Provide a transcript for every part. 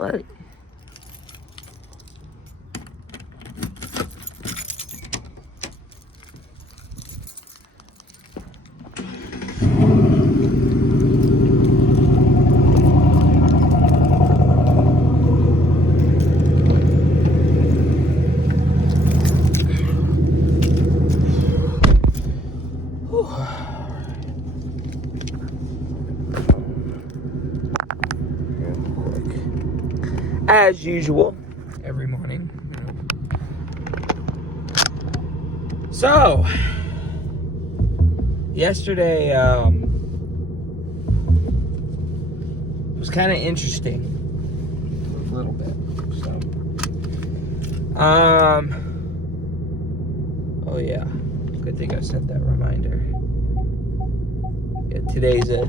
right. As usual, every morning. So, yesterday was kind of interesting, a little bit. So, oh yeah, good thing I set that reminder. Yeah, today's a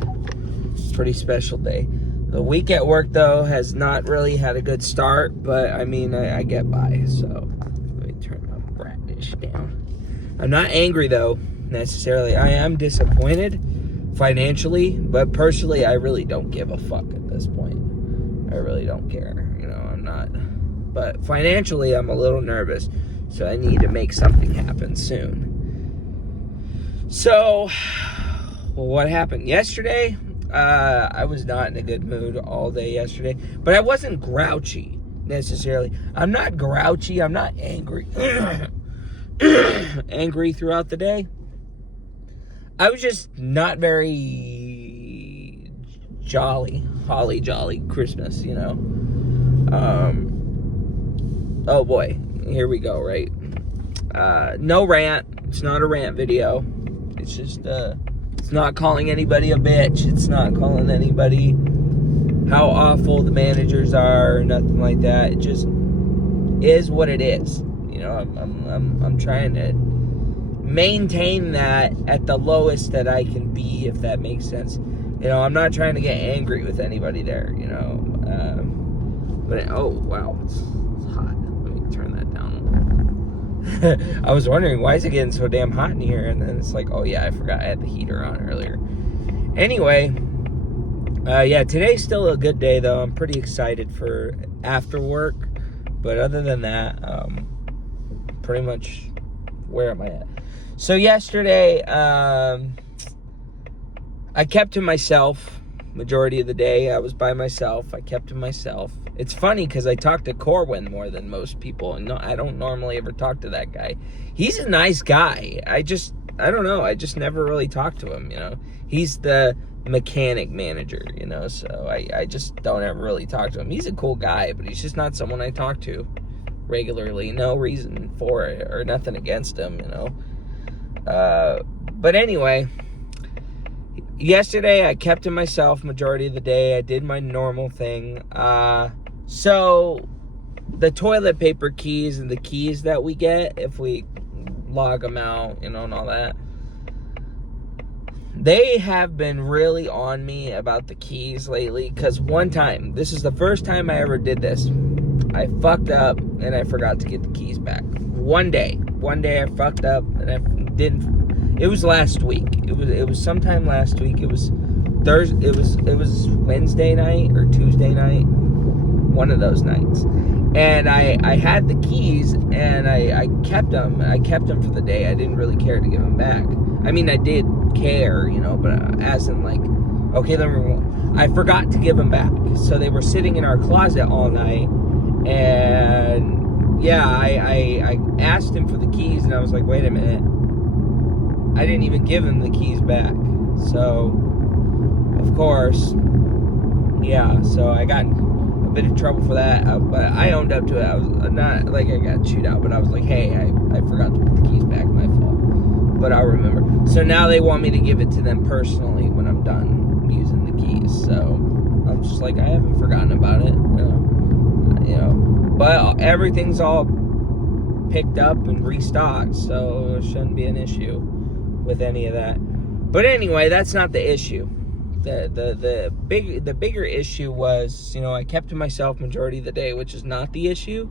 pretty special day. The week at work, though, has not really had a good start, but, I mean, I get by, so let me turn my brat dish down. I'm not angry, though, necessarily. I am disappointed financially, but personally, I really don't give a fuck at this point. I really don't care, I'm not. But financially, I'm a little nervous, so I need to make something happen soon. So, what happened yesterday? I was not in a good mood all day yesterday, but I wasn't grouchy necessarily. I'm not grouchy. I'm not angry. Angry throughout the day. I was just not very holly jolly Christmas, Oh boy, here we go, right? No rant. It's not a rant video. It's just, it's not calling anybody a bitch. It's not calling anybody how awful the managers are or nothing like that. It just is what it is. I'm trying to maintain that at the lowest that I can be, if that makes sense. I'm not trying to get angry with anybody there, but oh wow, it's hot. Let me turn that down. I was wondering, why is it getting so damn hot in here? And then it's like, oh yeah, I forgot I had the heater on earlier. Anyway, yeah, today's still a good day, though. I'm pretty excited for after work. But other than that, pretty much, where am I at? So yesterday, I kept to myself majority of the day. I was by myself. I kept to myself. It's funny because I talk to Corwin more than most people, and I don't normally ever talk to that guy. He's a nice guy. I don't know. I just never really talk to him, He's the mechanic manager, so I just don't ever really talk to him. He's a cool guy, but he's just not someone I talk to regularly. No reason for it or nothing against him, But anyway, yesterday I kept to myself majority of the day. I did my normal thing. So the toilet paper keys and the keys that we get if we log them out, and all that, they have been really on me about the keys lately. Because one time, this is the first time I ever did this, I fucked up and I forgot to get the keys back. One day I fucked up and I didn't. It was last week. It was sometime last week. It was Thursday. It was Wednesday night or Tuesday night. One of those nights. And I had the keys and I kept them. I kept them for the day. I didn't really care to give them back. I mean, I did care, but as in like, okay, I forgot to give them back. So they were sitting in our closet all night. And yeah, I asked him for the keys and I was like, wait a minute. I didn't even give him the keys back. So, of course, yeah, so I got a bit of trouble for that, but I owned up to it. I was not like I got chewed out, but I was like, hey, I forgot to put the keys back, my fault. But I'll remember. So now they want me to give it to them personally when I'm done using the keys. So I'm just like, I haven't forgotten about it, But everything's all picked up and restocked, so it shouldn't be an issue with any of that. But anyway, that's not the issue. The bigger issue was, I kept to myself majority of the day, which is not the issue.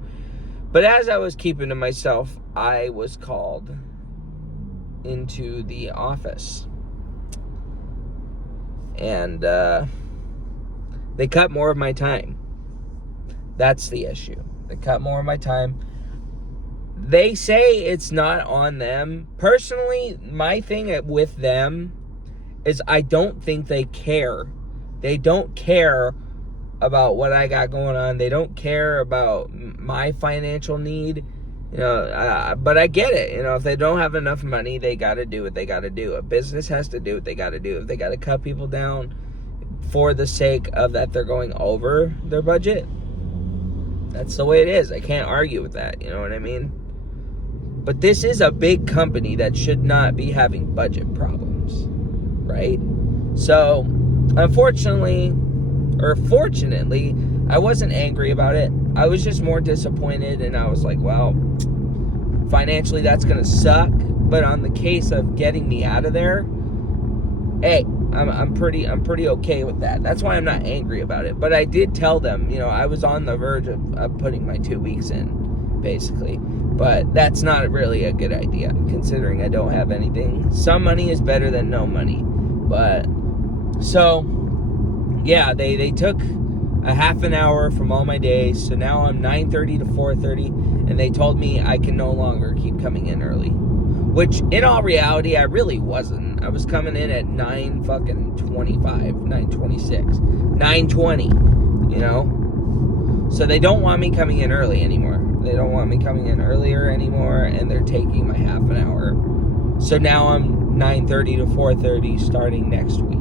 But as I was keeping to myself, I was called into the office. And they cut more of my time. That's the issue. They cut more of my time. They say it's not on them. Personally, my thing with them is I don't think they care. They don't care about what I got going on. They don't care about my financial need. But I get it. If they don't have enough money, they got to do what they got to do. A business has to do what they got to do. If they got to cut people down for the sake of that they're going over their budget, that's the way it is. I can't argue with that. You know what I mean? But this is a big company that should not be having budget problems, right? So, unfortunately, or fortunately, I wasn't angry about it. I was just more disappointed, and I was like, well, financially that's gonna suck. But on the case of getting me out of there, hey, I'm pretty okay with that. That's why I'm not angry about it. But I did tell them, I was on the verge of putting my 2 weeks in, basically. But that's not really a good idea, considering I don't have anything. Some money is better than no money. But, so, yeah, they took a half an hour from all my days. So now I'm 9:30 to 4:30. And they told me I can no longer keep coming in early. Which, in all reality, I really wasn't. I was coming in at 9:26, 9:20, So they don't want me coming in early anymore. They don't want me coming in earlier anymore, and they're taking my half an hour. So now I'm 9:30 to 4:30 starting next week.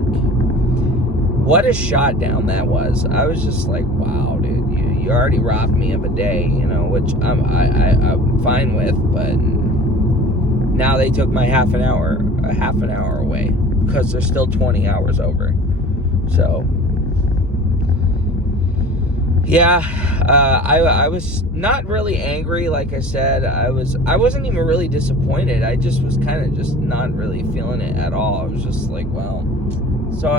What a shot down that was. I was just like, wow, dude, you already robbed me of a day, which I'm fine with, but now they took my half an hour away because they're still 20 hours over. So, yeah, I was not really angry, like I said. I wasn't even really disappointed. I just was kind of just not really feeling it at all. I was just like, well, so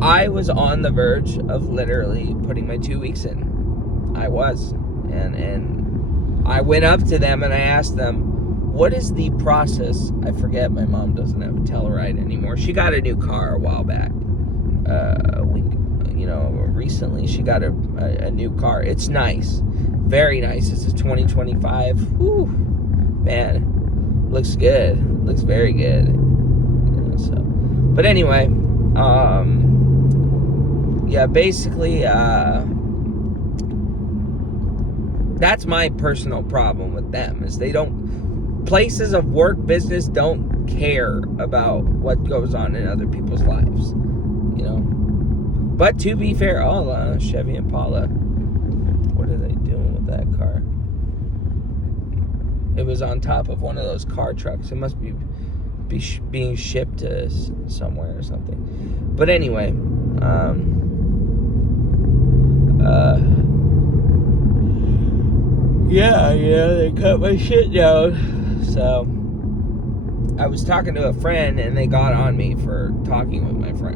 I was on the verge of literally putting my 2 weeks in. I was, and I went up to them and I asked them, what is the process? I forget, my mom doesn't have a Telluride anymore. She got a new car a while back. Recently she got a new car. It's nice. Very nice. It's a 2025. Whew. Man, looks good. Looks very good. But anyway, yeah, basically, that's my personal problem with them, is places of work, business don't care about what goes on in other people's lives, But to be fair, Chevy Impala, what are they doing with that car? It was on top of one of those car trucks. It must be being shipped to somewhere or something. But anyway, yeah, they cut my shit down. So, I was talking to a friend, and they got on me for talking with my friend.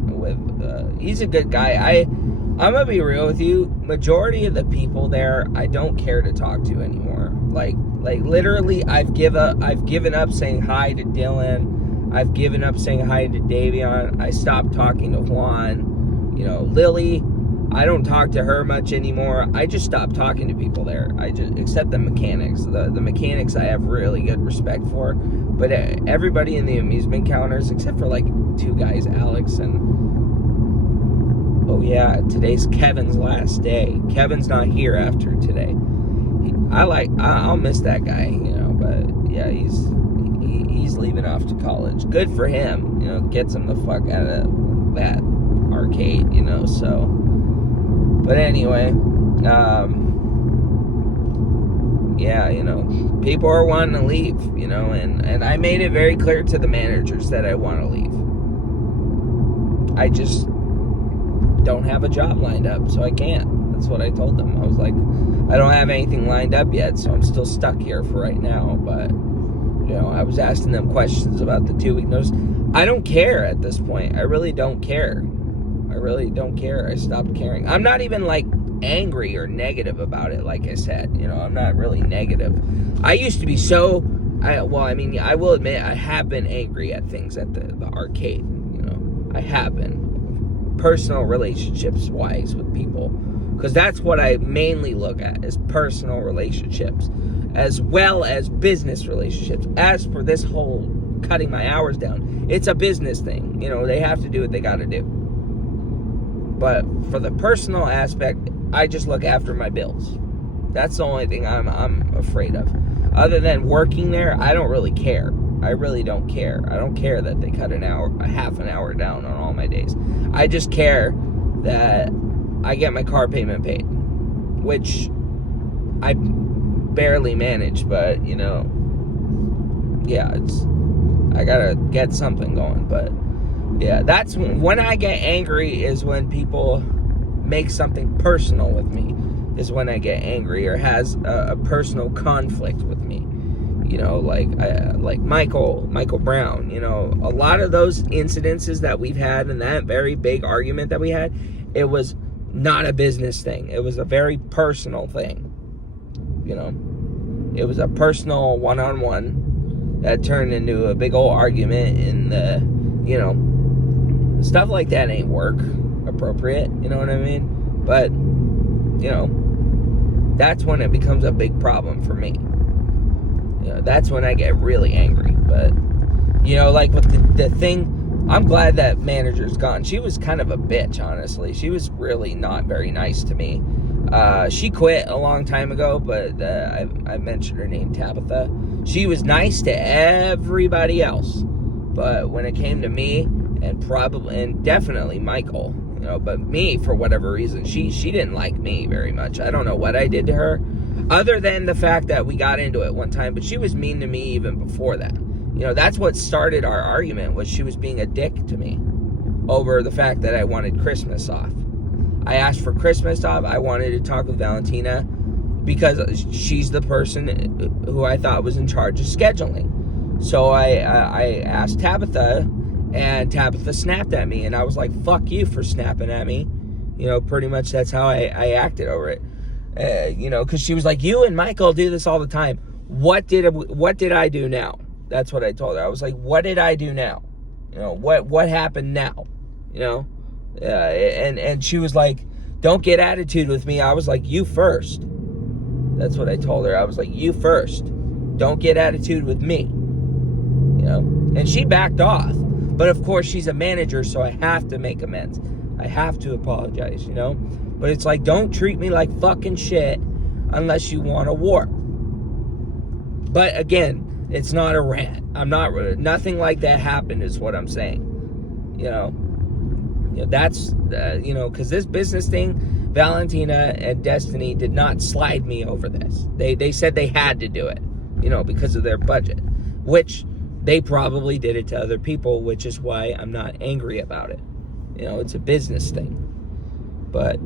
He's a good guy. I'm gonna be real with you. Majority of the people there, I don't care to talk to anymore. Like literally, I've given up saying hi to Dylan. I've given up saying hi to Davion. I stopped talking to Juan. Lily, I don't talk to her much anymore. I just stopped talking to people there. Except the mechanics. The mechanics I have really good respect for. But everybody in the amusement counters, except for like two guys, Alex and... Oh yeah, today's Kevin's last day. Kevin's not here after today. I'll miss that guy, but yeah, he's leaving off to college. Good for him, gets him the fuck out of that arcade, so. But anyway, yeah, people are wanting to leave, and I made it very clear to the managers that I want to leave. I just don't have a job lined up, so I can't. That's what I told them. I was like, I don't have anything lined up yet, so I'm still stuck here for right now. But, I was asking them questions about the 2 week notice. I don't care at this point. I really don't care. I stopped caring. I'm not even angry or negative about it, like I said. I'm not really negative. I used to be so... I will admit, I have been angry at things at the arcade. I have been. Personal relationships wise with people because that's what I mainly look at, is personal relationships as well as business relationships. As for this whole cutting my hours down, it's a business thing. You know, they have to do what they got to do. But for the personal aspect, I just look after my bills. That's the only thing I'm afraid of. Other than working there, I don't really care. I really don't care. I don't care that they cut a half an hour down on all my days. I just care that I get my car payment paid, which I barely manage, but, you know, yeah, I gotta get something going. But yeah, that's when I get angry, is when people make something personal with me, is when I get angry, or has a personal conflict with me. You know, like Michael Brown. You know, a lot of those incidences that we've had, and that very big argument that we had, it was not a business thing. It was a very personal thing. You know, it was a personal one-on-one that turned into a big old argument, and you know, stuff like that ain't work appropriate. You know what I mean? But you know, that's when it becomes a big problem for me. You know, that's when I get really angry. But you know, like with the thing, I'm glad that manager's gone. She was kind of a bitch, honestly. She was really not very nice to me. She quit a long time ago, but I mentioned her name, Tabitha. She was nice to everybody else, but when it came to me, and definitely Michael, you know, but me, for whatever reason, she didn't like me very much. I don't know what I did to her, other than the fact that we got into it one time, but she was mean to me even before that. You know, that's what started our argument, was she was being a dick to me over the fact that I wanted Christmas off. I asked for Christmas off. I wanted to talk with Valentina because she's the person who I thought was in charge of scheduling. So I asked Tabitha, and Tabitha snapped at me, and I was like, fuck you for snapping at me. You know, pretty much that's how I acted over it. You know, because she was like, you and Michael do this all the time. What did I do now? That's what I told her. I was like, what did I do now? You know, what happened now? You know? And she was like, don't get attitude with me. I was like, you first. That's what I told her. I was like, you first. Don't get attitude with me. You know? And she backed off. But of course, she's a manager, so I have to make amends. I have to apologize, you know? But it's like, don't treat me like fucking shit unless you want a war. But again, it's not a rant. Nothing like that happened, is what I'm saying. You know, that's, you know, because this business thing, Valentina and Destiny did not slide me over this. They said they had to do it, you know, because of their budget, which they probably did it to other people, which is why I'm not angry about it. You know, it's a business thing. But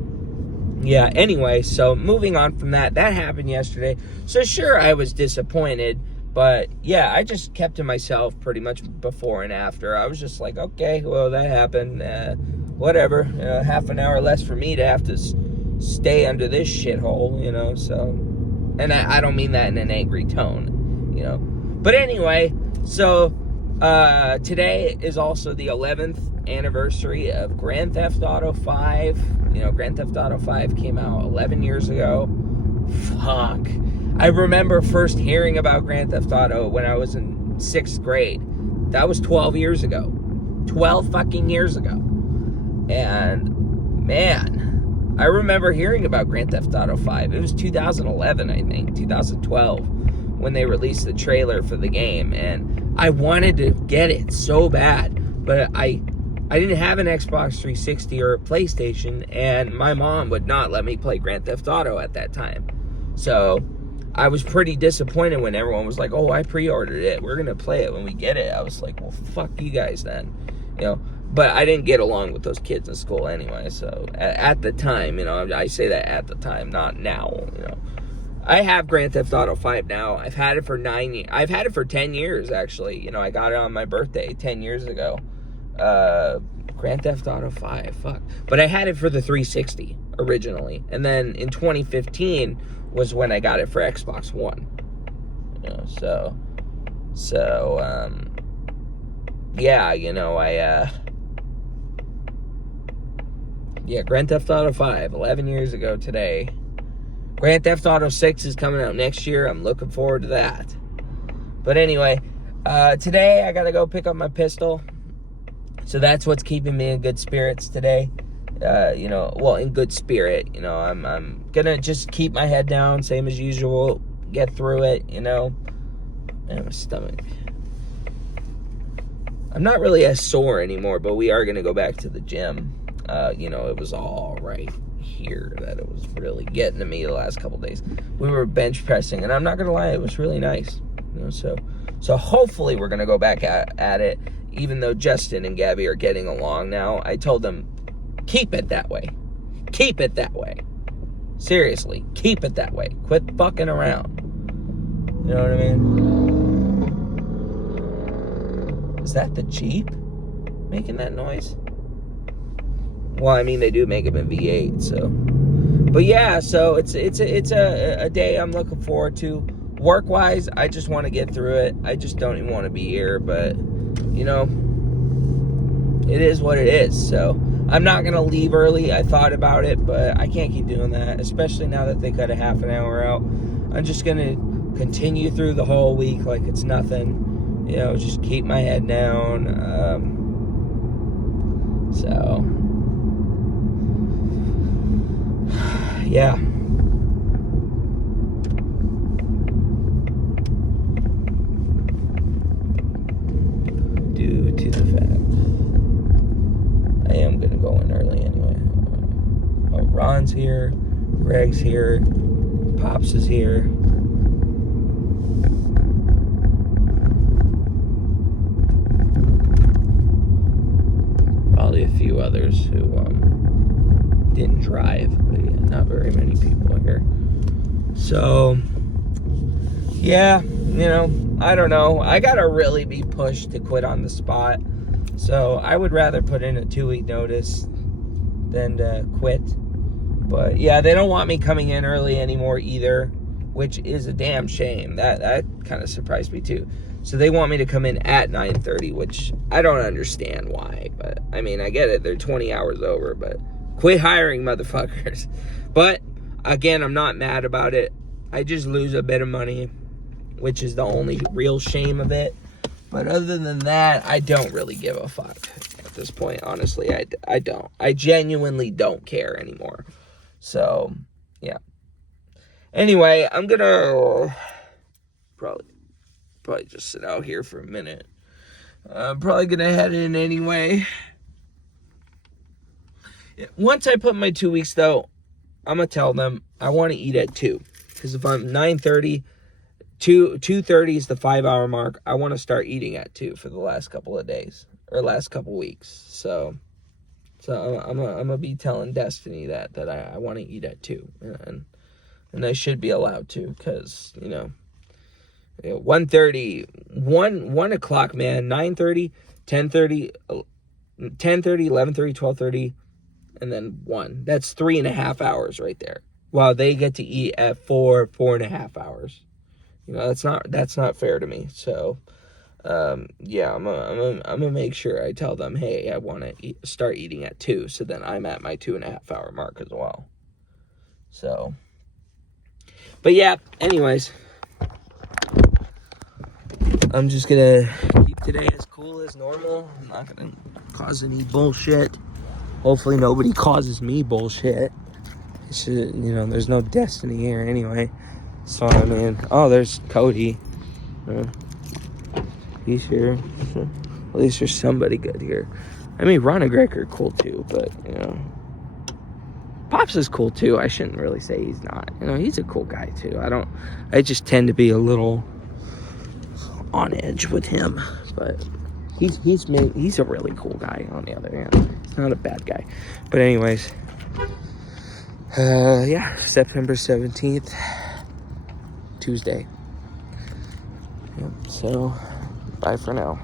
yeah, anyway, so moving on from that happened yesterday. So sure, I was disappointed, but yeah, I just kept to myself pretty much before and after. I was just like, okay, well, that happened. Whatever. Half an hour less for me to have to stay under this shithole, you know, so. And I don't mean that in an angry tone, you know. But anyway, so today is also the 11th anniversary of Grand Theft Auto 5. You know, Grand Theft Auto 5 came out 11 years ago. Fuck. I remember first hearing about Grand Theft Auto when I was in 6th grade. That was 12 years ago. 12 fucking years ago. And, man, I remember hearing about Grand Theft Auto 5. It was 2011, I think, 2012, when they released the trailer for the game. And I wanted to get it so bad, but I didn't have an Xbox 360 or a PlayStation, and my mom would not let me play Grand Theft Auto at that time. So I was pretty disappointed when everyone was like, oh, I pre-ordered it. We're going to play it when we get it. I was like, well, fuck you guys then. You know, but I didn't get along with those kids in school anyway. So at the time, you know, I say that at the time, not now, you know. I have Grand Theft Auto 5 now. I've had it for 9 years. I've had it for 10 years, actually. You know, I got it on my birthday 10 years ago. Grand Theft Auto 5, fuck. But I had it for the 360 originally. And then in 2015 was when I got it for Xbox One. You know, yeah, you know, Yeah, Grand Theft Auto 5, 11 years ago today. Grand Theft Auto 6 is coming out next year. I'm looking forward to that. But anyway, today I gotta go pick up my pistol. So that's what's keeping me in good spirits today. In good spirit. I'm gonna just keep my head down, same as usual. Get through it, And my stomach. I'm not really as sore anymore, but we are gonna go back to the gym. It was all right here that it was really getting to me the last couple days. We were bench pressing, and I'm not gonna lie, it was really nice. So hopefully we're gonna go back at it. Even though Justin and Gabby are getting along now, I told them, keep it that way. Keep it that way. Seriously, keep it that way. Quit fucking around. You know what I mean? Is that the Jeep making that noise? Well, I mean, they do make them in V8, so. But yeah, so it's a day I'm looking forward to. Work-wise, I just want to get through it. I just don't even want to be here, but, it is what it is. So I'm not going to leave early. I thought about it, but I can't keep doing that, especially now that they cut a half an hour out. I'm just going to continue through the whole week like it's nothing. Just keep my head down. Yeah. Due to the fact I am going to go in early anyway. Ron's here. Greg's here. Pops is here. Probably a few others who didn't drive, but yeah, not very many people here. So yeah, I don't know. I gotta really be pushed to quit on the spot. So I would rather put in a 2-week notice than to quit. But yeah, they don't want me coming in early anymore either, which is a damn shame. That kind of surprised me too. So they want me to come in at 9:30, which I don't understand why. But I mean, I get it. They're 20 hours over, but quit hiring, motherfuckers. But again, I'm not mad about it. I just lose a bit of money, which is the only real shame of it. But other than that, I don't really give a fuck at this point. Honestly, I don't. I genuinely don't care anymore. So, yeah. Anyway, I'm gonna probably just sit out here for a minute. I'm probably gonna head in anyway. Once I put my 2 weeks, though, I'm gonna tell them I want to eat at 2. Because if I'm 9:30, 2:30 is the 5-hour mark. I want to start eating at 2 for the last couple of days or last couple weeks. So I'm gonna be telling Destiny that I want to eat at 2, and I should be allowed to, because 1:30, 1 o'clock, man. 9:30, 10:30, 11:30, 12:30, and then 1. That's 3.5 hours right there. While they get to eat at 4.5 hours. That's not fair to me. So, yeah, I'm gonna make sure I tell them, hey, I want to start eating at 2, so then I'm at my 2.5 hour mark as well. So, but yeah, anyways, I'm just gonna keep today as cool as normal. I'm not gonna cause any bullshit. Hopefully nobody causes me bullshit. There's no Destiny here anyway. So, I mean, there's Cody. He's here. At least there's somebody good here. I mean, Ron and Greg are cool too, but, Pops is cool too. I shouldn't really say he's not. He's a cool guy too. I just tend to be a little on edge with him, but he's a really cool guy on the other hand. He's not a bad guy. But anyways, yeah, September 17th, Tuesday. Yep, so bye for now.